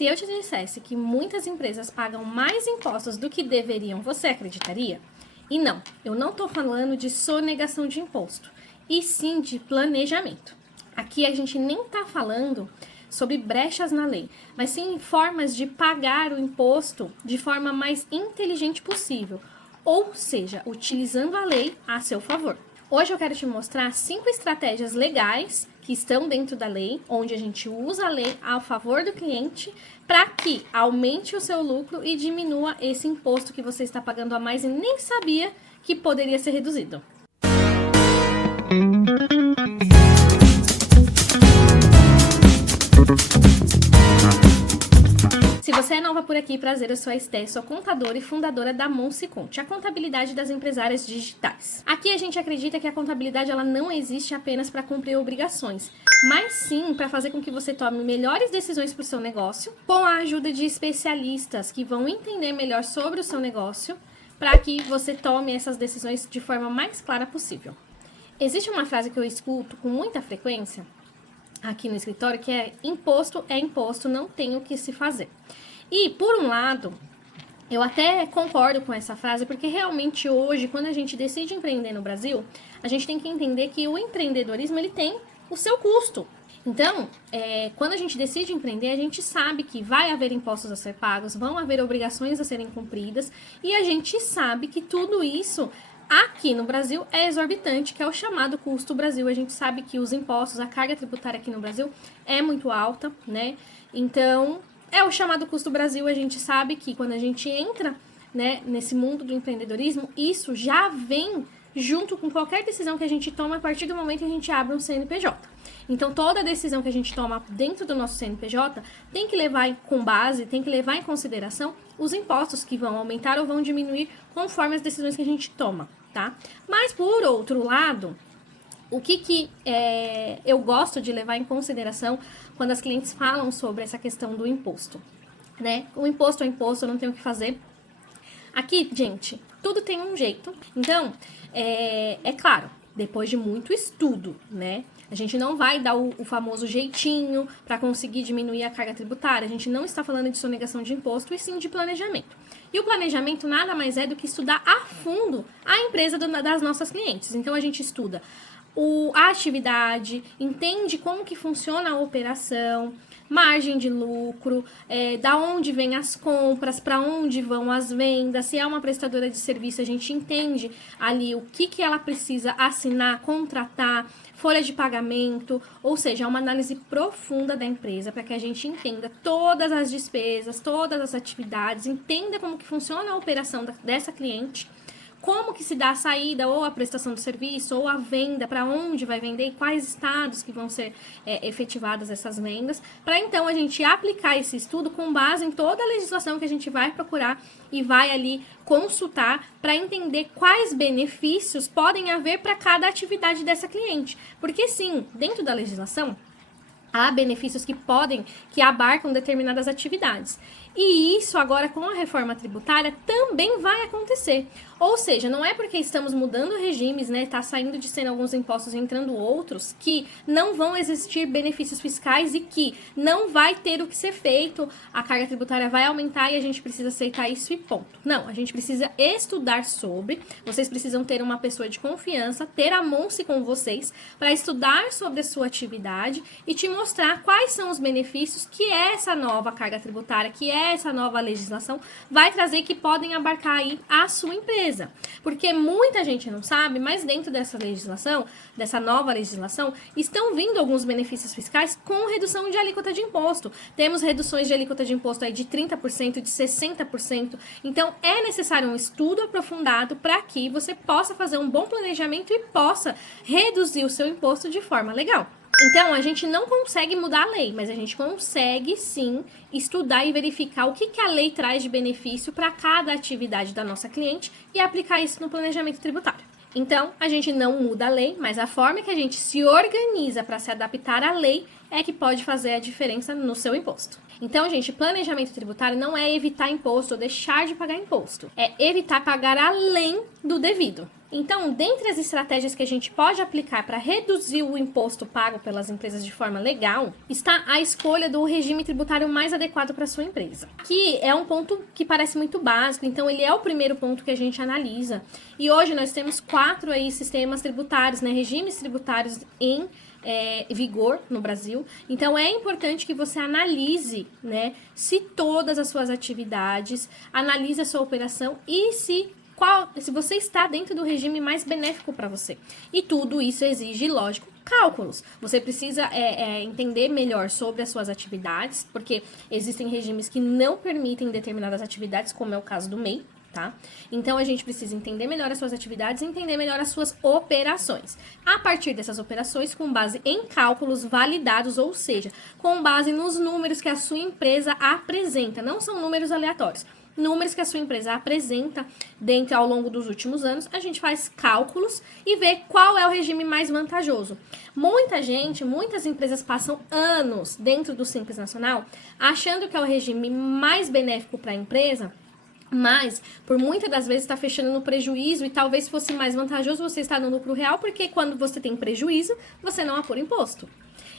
Se eu te dissesse que muitas empresas pagam mais impostos do que deveriam, você acreditaria? E não, eu não estou falando de sonegação de imposto, e sim de planejamento. Aqui a gente nem está falando sobre brechas na lei, mas sim formas de pagar o imposto de forma mais inteligente possível, ou seja, utilizando a lei a seu favor. Hoje eu quero te mostrar 5 estratégias legais que estão dentro da lei, onde a gente usa a lei a favor do cliente para que aumente o seu lucro e diminua esse imposto que você está pagando a mais e nem sabia que poderia ser reduzido. Se você é nova por aqui, prazer, eu sou a Esté, sou contadora e fundadora da Monse Conte, a contabilidade das empresárias digitais. Aqui a gente acredita que a contabilidade ela não existe apenas para cumprir obrigações, mas sim para fazer com que você tome melhores decisões para o seu negócio, com a ajuda de especialistas que vão entender melhor sobre o seu negócio, para que você tome essas decisões de forma mais clara possível. Existe uma frase que eu escuto com muita frequência aqui no escritório, que é imposto, não tem o que se fazer. E, por um lado, eu até concordo com essa frase, porque realmente hoje, quando a gente decide empreender no Brasil, a gente tem que entender que o empreendedorismo, ele tem o seu custo. Então, quando a gente decide empreender, a gente sabe que vai haver impostos a ser pagos, vão haver obrigações a serem cumpridas, e a gente sabe que tudo isso aqui no Brasil é exorbitante, que é o chamado custo Brasil. A gente sabe que os impostos, a carga tributária aqui no Brasil é muito alta, né? Então, é o chamado custo Brasil. A gente sabe que quando a gente entra, né, nesse mundo do empreendedorismo, isso já vem junto com qualquer decisão que a gente toma a partir do momento que a gente abre um CNPJ. Então, toda decisão que a gente toma dentro do nosso CNPJ tem que levar tem que levar em consideração os impostos que vão aumentar ou vão diminuir conforme as decisões que a gente toma, tá? Mas, por outro lado, o que eu gosto de levar em consideração quando as clientes falam sobre essa questão do imposto, né? O imposto é imposto, eu não tenho o que fazer. Aqui, gente, tudo tem um jeito. Então, é claro, depois de muito estudo, né? A gente não vai dar o famoso jeitinho para conseguir diminuir a carga tributária. A gente não está falando de sonegação de imposto, e sim de planejamento. E o planejamento nada mais é do que estudar a fundo a empresa das nossas clientes. Então, a gente estuda a atividade, entende como que funciona a operação, margem de lucro, da onde vêm as compras, para onde vão as vendas. Se é uma prestadora de serviço, a gente entende ali o que ela precisa assinar, contratar, folha de pagamento, ou seja, é uma análise profunda da empresa para que a gente entenda todas as despesas, todas as atividades, entenda como que funciona a operação dessa cliente, como que se dá a saída ou a prestação do serviço ou a venda, para onde vai vender e quais estados que vão ser efetivadas essas vendas, para então a gente aplicar esse estudo com base em toda a legislação que a gente vai procurar e vai ali consultar para entender quais benefícios podem haver para cada atividade dessa cliente. Porque sim, dentro da legislação, há benefícios que abarcam determinadas atividades. E isso agora com a reforma tributária também vai acontecer. Ou seja, não é porque estamos mudando regimes, né, tá saindo de cena alguns impostos e entrando outros, que não vão existir benefícios fiscais e que não vai ter o que ser feito, a carga tributária vai aumentar e a gente precisa aceitar isso e ponto. Não, a gente precisa estudar sobre, vocês precisam ter uma pessoa de confiança, ter a Monse com vocês para estudar sobre a sua atividade e te mostrar quais são os benefícios que essa nova carga tributária, que essa nova legislação vai trazer, que podem abarcar aí a sua empresa. Porque muita gente não sabe, mas dentro dessa legislação, dessa nova legislação, estão vindo alguns benefícios fiscais com redução de alíquota de imposto. Temos reduções de alíquota de imposto aí de 30%, de 60%. Então, é necessário um estudo aprofundado para que você possa fazer um bom planejamento e possa reduzir o seu imposto de forma legal. Então, a gente não consegue mudar a lei, mas a gente consegue, sim, estudar e verificar o que a lei traz de benefício para cada atividade da nossa cliente e aplicar isso no planejamento tributário. Então, a gente não muda a lei, mas a forma que a gente se organiza para se adaptar à lei é que pode fazer a diferença no seu imposto. Então, gente, planejamento tributário não é evitar imposto ou deixar de pagar imposto. É evitar pagar além do devido. Então, dentre as estratégias que a gente pode aplicar para reduzir o imposto pago pelas empresas de forma legal, está a escolha do regime tributário mais adequado para a sua empresa, que é um ponto que parece muito básico, então ele é o primeiro ponto que a gente analisa. E hoje nós temos 4 aí sistemas tributários, né, regimes tributários em vigor no Brasil. Então é importante que você analise, né, se todas as suas atividades, analise a sua operação e se você está dentro do regime mais benéfico para você. E tudo isso exige, lógico, cálculos. Você precisa entender melhor sobre as suas atividades, porque existem regimes que não permitem determinadas atividades, como é o caso do MEI, tá? Então a gente precisa entender melhor as suas atividades e entender melhor as suas operações. A partir dessas operações, com base em cálculos validados, ou seja, com base nos números que a sua empresa apresenta, não são números aleatórios. Números que a sua empresa apresenta dentro ao longo dos últimos anos, a gente faz cálculos e vê qual é o regime mais vantajoso. Muitas empresas passam anos dentro do Simples Nacional achando que é o regime mais benéfico para a empresa, mas por muitas das vezes está fechando no prejuízo e talvez fosse mais vantajoso você estar no lucro real, porque quando você tem prejuízo, você não apura imposto.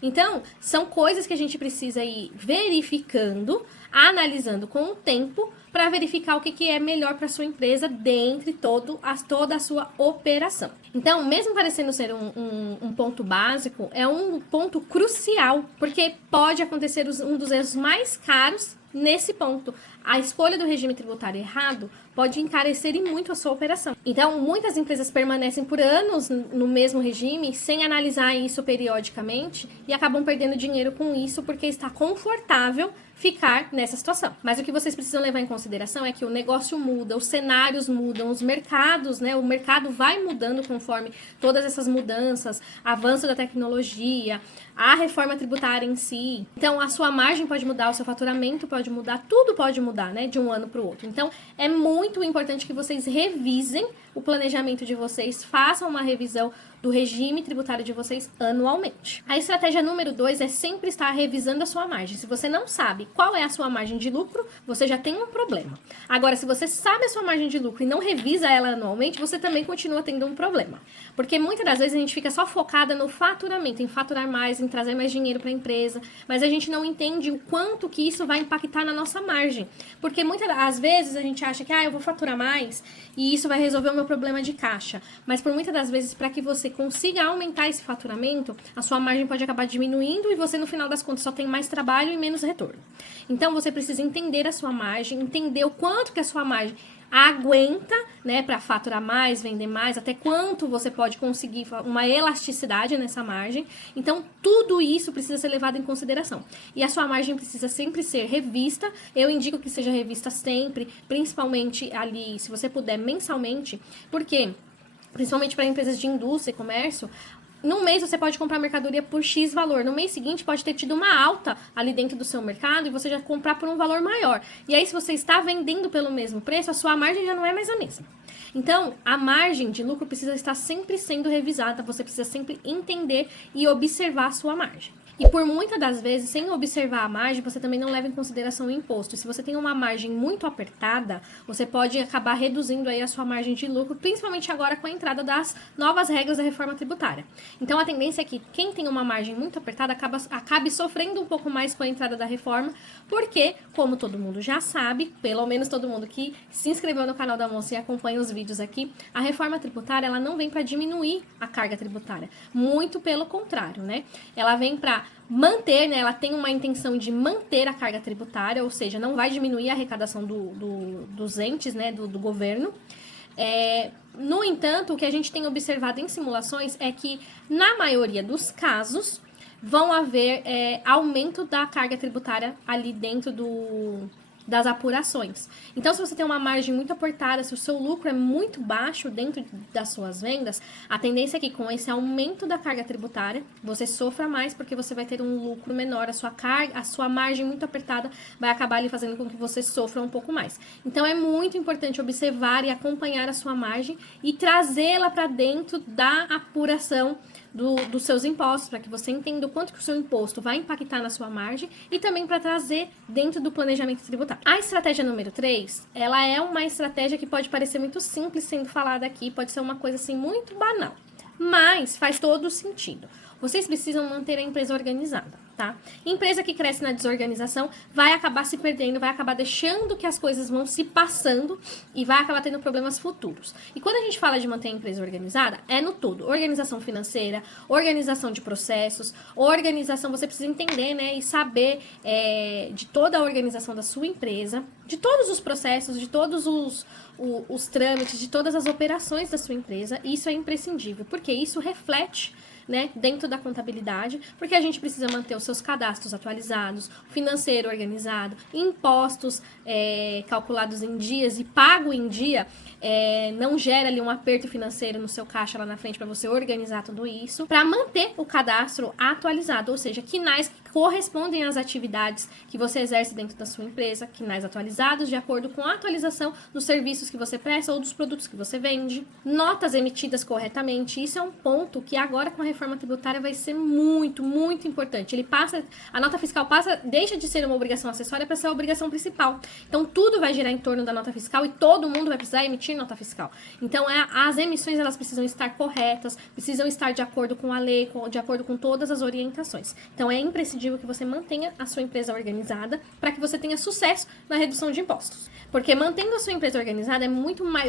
Então, são coisas que a gente precisa ir verificando, analisando com o tempo, para verificar o que é melhor para sua empresa dentro de toda a sua operação. Então, mesmo parecendo ser um ponto básico, é um ponto crucial, porque pode acontecer um dos erros mais caros nesse ponto. A escolha do regime tributário errado pode encarecer em muito a sua operação. Então, muitas empresas permanecem por anos no mesmo regime, sem analisar isso periodicamente, e acabam perdendo dinheiro com isso, porque está confortável ficar nessa situação. Mas o que vocês precisam levar em consideração é que o negócio muda, os cenários mudam, os mercados, né? O mercado vai mudando conforme todas essas mudanças, avanço da tecnologia, a reforma tributária em si. Então, a sua margem pode mudar, o seu faturamento pode mudar, tudo pode mudar, né? De um ano para o outro. Então, é muito importante que vocês revisem o planejamento de vocês, façam uma revisão do regime tributário de vocês anualmente. A estratégia número 2 é sempre estar revisando a sua margem. Se você não sabe qual é a sua margem de lucro, você já tem um problema. Agora, se você sabe a sua margem de lucro e não revisa ela anualmente, você também continua tendo um problema. Porque muitas das vezes a gente fica só focada no faturamento, em faturar mais, em trazer mais dinheiro para a empresa, mas a gente não entende o quanto que isso vai impactar na nossa margem. Porque muitas das vezes a gente acha que eu vou faturar mais e isso vai resolver o meu problema de caixa. Mas por muitas das vezes, para que você consiga aumentar esse faturamento, a sua margem pode acabar diminuindo e você, no final das contas, só tem mais trabalho e menos retorno. Então, você precisa entender a sua margem, entender o quanto que a sua margem aguenta, né, para faturar mais, vender mais, até quanto você pode conseguir uma elasticidade nessa margem. Então, tudo isso precisa ser levado em consideração. E a sua margem precisa sempre ser revista. Eu indico que seja revista sempre, principalmente ali, se você puder, mensalmente, porque principalmente para empresas de indústria e comércio, num mês você pode comprar mercadoria por X valor, no mês seguinte pode ter tido uma alta ali dentro do seu mercado e você já comprar por um valor maior. E aí, se você está vendendo pelo mesmo preço, a sua margem já não é mais a mesma. Então, a margem de lucro precisa estar sempre sendo revisada, você precisa sempre entender e observar a sua margem. E por muitas das vezes, sem observar a margem, você também não leva em consideração o imposto. E se você tem uma margem muito apertada, você pode acabar reduzindo aí a sua margem de lucro, principalmente agora com a entrada das novas regras da reforma tributária. Então, a tendência é que quem tem uma margem muito apertada acabe sofrendo um pouco mais com a entrada da reforma, porque, como todo mundo já sabe, pelo menos todo mundo que se inscreveu no canal da Moça e acompanha os vídeos aqui, a reforma tributária, ela não vem para diminuir a carga tributária. Muito pelo contrário, né? Ela vem para manter, né? Ela tem uma intenção de manter a carga tributária, ou seja, não vai diminuir a arrecadação dos entes, né? Do governo. No entanto, o que a gente tem observado em simulações é que, na maioria dos casos, vão haver aumento da carga tributária ali dentro das apurações. Então, se você tem uma margem muito apertada, se o seu lucro é muito baixo dentro das suas vendas, a tendência é que com esse aumento da carga tributária, você sofra mais porque você vai ter um lucro menor, a sua margem muito apertada vai acabar ali fazendo com que você sofra um pouco mais. Então, é muito importante observar e acompanhar a sua margem e trazê-la para dentro da apuração dos seus impostos, para que você entenda o quanto que o seu imposto vai impactar na sua margem e também para trazer dentro do planejamento tributário. A estratégia número 3, ela é uma estratégia que pode parecer muito simples sendo falada aqui, pode ser uma coisa assim muito banal, mas faz todo o sentido. Vocês precisam manter a empresa organizada, tá? Empresa que cresce na desorganização vai acabar se perdendo, vai acabar deixando que as coisas vão se passando e vai acabar tendo problemas futuros. E quando a gente fala de manter a empresa organizada, é no todo. Organização financeira, organização de processos, organização, você precisa entender, né, e saber de toda a organização da sua empresa, de todos os processos, de todos os trâmites, de todas as operações da sua empresa. Isso é imprescindível, porque isso reflete, né, dentro da contabilidade, porque a gente precisa manter os seus cadastros atualizados, financeiro organizado, impostos calculados em dias e pago em dia, não gera ali um aperto financeiro no seu caixa lá na frente para você organizar tudo isso, para manter o cadastro atualizado, ou seja, quinais que correspondem às atividades que você exerce dentro da sua empresa, quinais atualizados de acordo com a atualização dos serviços que você presta ou dos produtos que você vende, notas emitidas corretamente. Isso é um ponto que agora com a reforma tributária vai ser muito, muito importante. A nota fiscal deixa de ser uma obrigação acessória para ser a obrigação principal. Então tudo vai girar em torno da nota fiscal e todo mundo vai precisar emitir nota fiscal. Então as emissões elas precisam estar corretas, precisam estar de acordo com a lei, de acordo com todas as orientações. Então é imprescindível que você mantenha a sua empresa organizada para que você tenha sucesso na redução de impostos. Porque mantendo a sua empresa organizada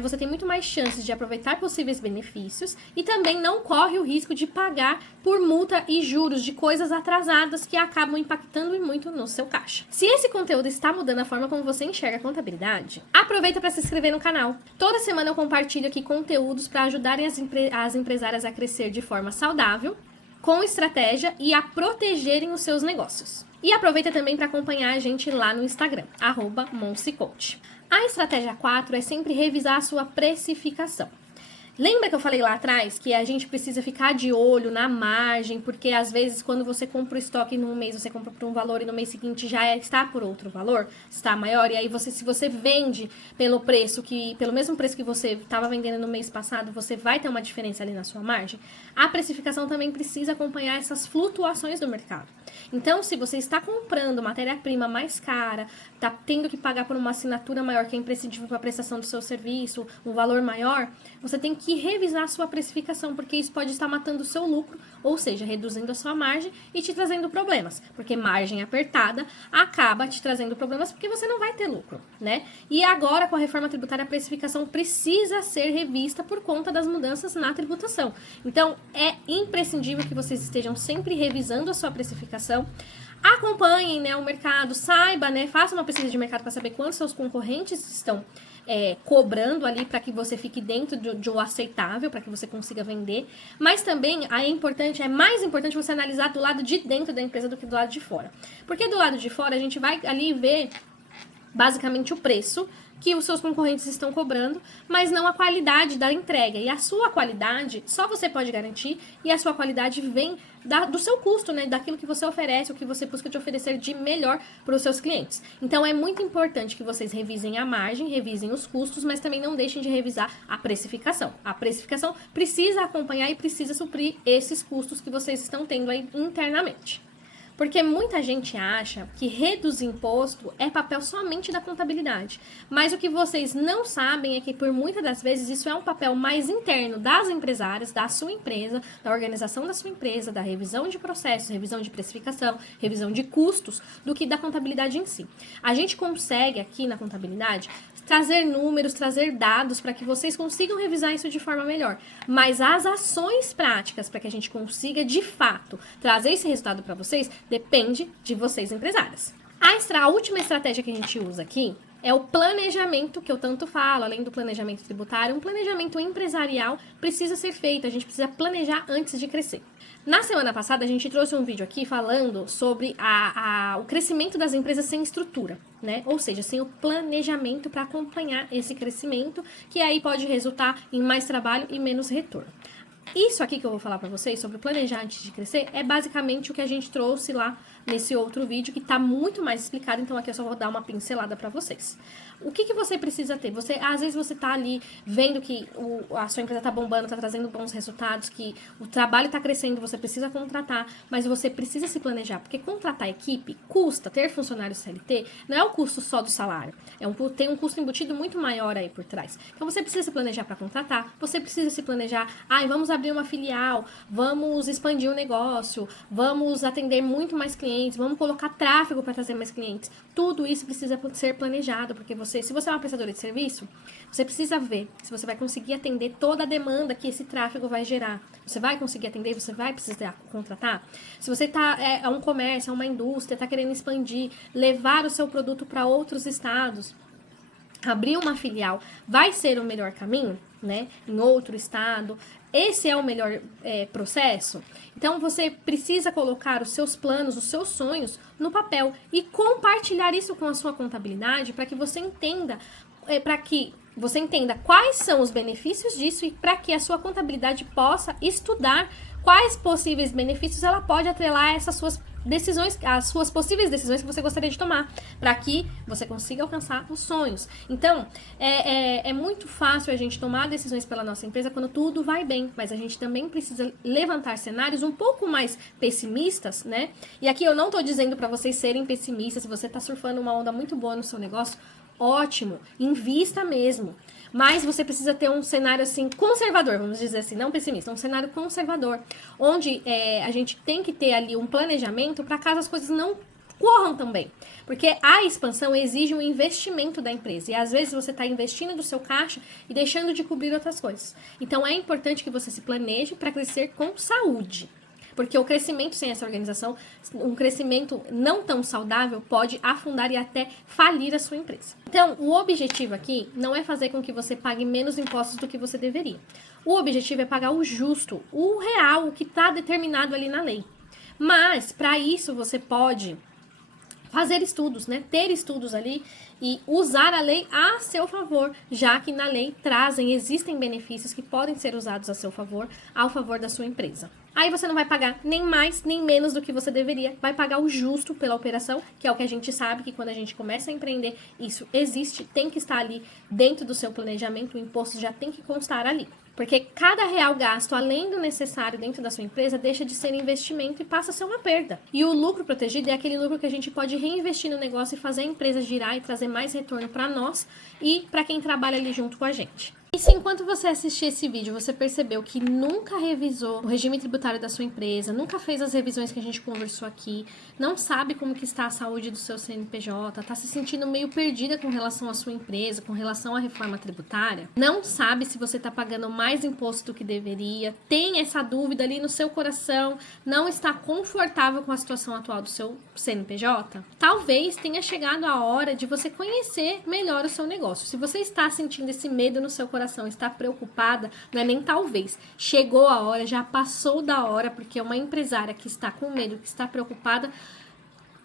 você tem muito mais chances de aproveitar possíveis benefícios e também não corre o risco de pagar por multa e juros de coisas atrasadas que acabam impactando e muito no seu caixa. Se esse conteúdo está mudando a forma como você enxerga a contabilidade, aproveita para se inscrever no canal. Toda semana eu compartilho aqui conteúdos para ajudarem as empresárias a crescer de forma saudável, com estratégia e a protegerem os seus negócios. E aproveita também para acompanhar a gente lá no Instagram, @monsicoach. A estratégia 4 é sempre revisar a sua precificação. Lembra que eu falei lá atrás que a gente precisa ficar de olho na margem, porque às vezes quando você compra o estoque num mês, você compra por um valor e no mês seguinte já está por outro valor, está maior, e aí se você vende pelo mesmo preço que você estava vendendo no mês passado, você vai ter uma diferença ali na sua margem. A precificação também precisa acompanhar essas flutuações do mercado. Então, se você está comprando matéria-prima mais cara, está tendo que pagar por uma assinatura maior que é imprescindível para a prestação do seu serviço, um valor maior, você tem que revisar a sua precificação, porque isso pode estar matando o seu lucro, ou seja, reduzindo a sua margem e te trazendo problemas, porque margem apertada acaba te trazendo problemas porque você não vai ter lucro, né? E agora, com a reforma tributária, a precificação precisa ser revista por conta das mudanças na tributação. Então, é imprescindível que vocês estejam sempre revisando a sua precificação. Acompanhem, né, o mercado, saiba, né, faça uma pesquisa de mercado para saber quantos seus concorrentes estão cobrando ali para que você fique dentro de um aceitável, para que você consiga vender. Mas também é mais importante você analisar do lado de dentro da empresa do que do lado de fora. Porque do lado de fora a gente vai ali ver basicamente o preço que os seus concorrentes estão cobrando, mas não a qualidade da entrega. E a sua qualidade só você pode garantir, e a sua qualidade vem do seu custo, né? Daquilo que você oferece, o que você busca de oferecer de melhor para os seus clientes. Então é muito importante que vocês revisem a margem, revisem os custos, mas também não deixem de revisar a precificação. A precificação precisa acompanhar e precisa suprir esses custos que vocês estão tendo aí internamente. Porque muita gente acha que reduzir imposto é papel somente da contabilidade. Mas o que vocês não sabem é que, por muitas das vezes, isso é um papel mais interno das empresárias, da sua empresa, da organização da sua empresa, da revisão de processos, revisão de precificação, revisão de custos, do que da contabilidade em si. A gente consegue aqui na contabilidade trazer números, trazer dados para que vocês consigam revisar isso de forma melhor. Mas as ações práticas para que a gente consiga, de fato, trazer esse resultado para vocês, depende de vocês, empresárias. A última estratégia que a gente usa aqui é o planejamento, que eu tanto falo, além do planejamento tributário. Um planejamento empresarial precisa ser feito, a gente precisa planejar antes de crescer. Na semana passada, a gente trouxe um vídeo aqui falando sobre o crescimento das empresas sem estrutura, né? Ou seja, sem o planejamento para acompanhar esse crescimento, que aí pode resultar em mais trabalho e menos retorno. Isso aqui que eu vou falar para vocês sobre planejar antes de crescer é basicamente o que a gente trouxe lá nesse outro vídeo que tá muito mais explicado, então aqui eu só vou dar uma pincelada para vocês. O que você precisa ter? Às vezes você tá ali vendo que a sua empresa tá bombando, tá trazendo bons resultados, que o trabalho tá crescendo, você precisa contratar, mas você precisa se planejar, porque contratar equipe custa, ter funcionários CLT não é o custo só do salário, tem um custo embutido muito maior aí por trás. Então você precisa se planejar para contratar, você precisa se planejar, vamos abrir uma filial, vamos expandir o negócio, vamos atender muito mais clientes, vamos colocar tráfego para trazer mais clientes. Tudo isso precisa ser planejado, porque se você é uma prestadora de serviço, você precisa ver se você vai conseguir atender toda a demanda que esse tráfego vai gerar. Você vai conseguir atender, você vai precisar contratar. Se você é um comércio, é uma indústria, está querendo expandir, levar o seu produto para outros estados, abrir uma filial, vai ser o melhor caminho, né? Em outro estado. Esse é o melhor processo. Então, você precisa colocar os seus planos, os seus sonhos no papel e compartilhar isso com a sua contabilidade para que você entenda, quais são os benefícios disso e para que a sua contabilidade possa estudar quais possíveis benefícios ela pode atrelar a essas suas decisões, as suas possíveis decisões que você gostaria de tomar, para que você consiga alcançar os sonhos. Então, é muito fácil a gente tomar decisões pela nossa empresa quando tudo vai bem, mas a gente também precisa levantar cenários um pouco mais pessimistas, né? E aqui eu não tô dizendo para vocês serem pessimistas. Se você tá surfando uma onda muito boa no seu negócio, ótimo, invista mesmo. Mas você precisa ter um cenário assim conservador, vamos dizer assim, não pessimista, um cenário conservador, onde a gente tem que ter ali um planejamento para caso as coisas não corram também. Porque a expansão exige um investimento da empresa. E às vezes você está investindo do seu caixa e deixando de cobrir outras coisas. Então é importante que você se planeje para crescer com saúde. Porque o crescimento sem essa organização, um crescimento não tão saudável, pode afundar e até falir a sua empresa. Então, o objetivo aqui não é fazer com que você pague menos impostos do que você deveria. O objetivo é pagar o justo, o real, o que está determinado ali na lei. Mas, para isso, você pode fazer estudos, né? Ter estudos ali e usar a lei a seu favor, já que na lei existem benefícios que podem ser usados a seu favor, ao favor da sua empresa. Aí você não vai pagar nem mais, nem menos do que você deveria, vai pagar o justo pela operação, que é o que a gente sabe que quando a gente começa a empreender, isso existe, tem que estar ali dentro do seu planejamento, o imposto já tem que constar ali. Porque cada real gasto, além do necessário dentro da sua empresa, deixa de ser investimento e passa a ser uma perda. E o lucro protegido é aquele lucro que a gente pode reinvestir no negócio e fazer a empresa girar e trazer mais retorno para nós e para quem trabalha ali junto com a gente. E se enquanto você assistir esse vídeo, você percebeu que nunca revisou o regime tributário da sua empresa, nunca fez as revisões que a gente conversou aqui, não sabe como que está a saúde do seu CNPJ, está se sentindo meio perdida com relação à sua empresa, com relação à reforma tributária, não sabe se você está pagando mais imposto do que deveria, tem essa dúvida ali no seu coração, não está confortável com a situação atual do seu CNPJ, talvez tenha chegado a hora de você conhecer melhor o seu negócio. Se você está sentindo esse medo no seu coração, está preocupada, não é nem talvez, chegou a hora, já passou da hora, porque uma empresária que está com medo, que está preocupada,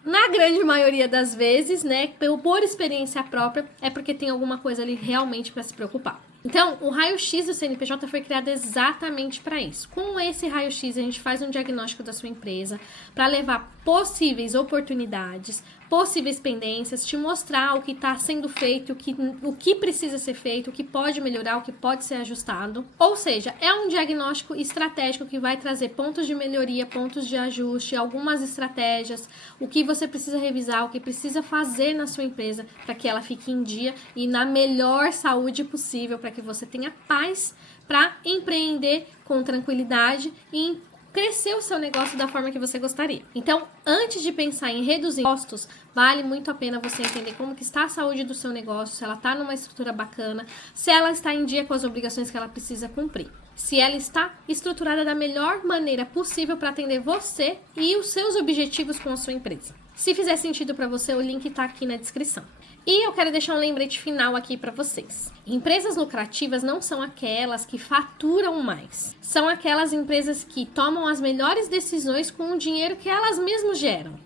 na grande maioria das vezes, né, por experiência própria, é porque tem alguma coisa ali realmente para se preocupar. Então, o raio-x do CNPJ foi criado exatamente para isso. Com esse raio-x, a gente faz um diagnóstico da sua empresa para levar possíveis oportunidades, possíveis pendências, te mostrar o que está sendo feito, o que precisa ser feito, o que pode melhorar, o que pode ser ajustado. Ou seja, é um diagnóstico estratégico que vai trazer pontos de melhoria, pontos de ajuste, algumas estratégias, o que você precisa revisar, o que precisa fazer na sua empresa para que ela fique em dia e na melhor saúde possível, para que você tenha paz para empreender com tranquilidade e crescer o seu negócio da forma que você gostaria. Então, antes de pensar em reduzir custos, vale muito a pena você entender como que está a saúde do seu negócio, se ela está numa estrutura bacana, se ela está em dia com as obrigações que ela precisa cumprir, se ela está estruturada da melhor maneira possível para atender você e os seus objetivos com a sua empresa. Se fizer sentido para você, o link está aqui na descrição. E eu quero deixar um lembrete final aqui para vocês. Empresas lucrativas não são aquelas que faturam mais. São aquelas empresas que tomam as melhores decisões com o dinheiro que elas mesmas geram.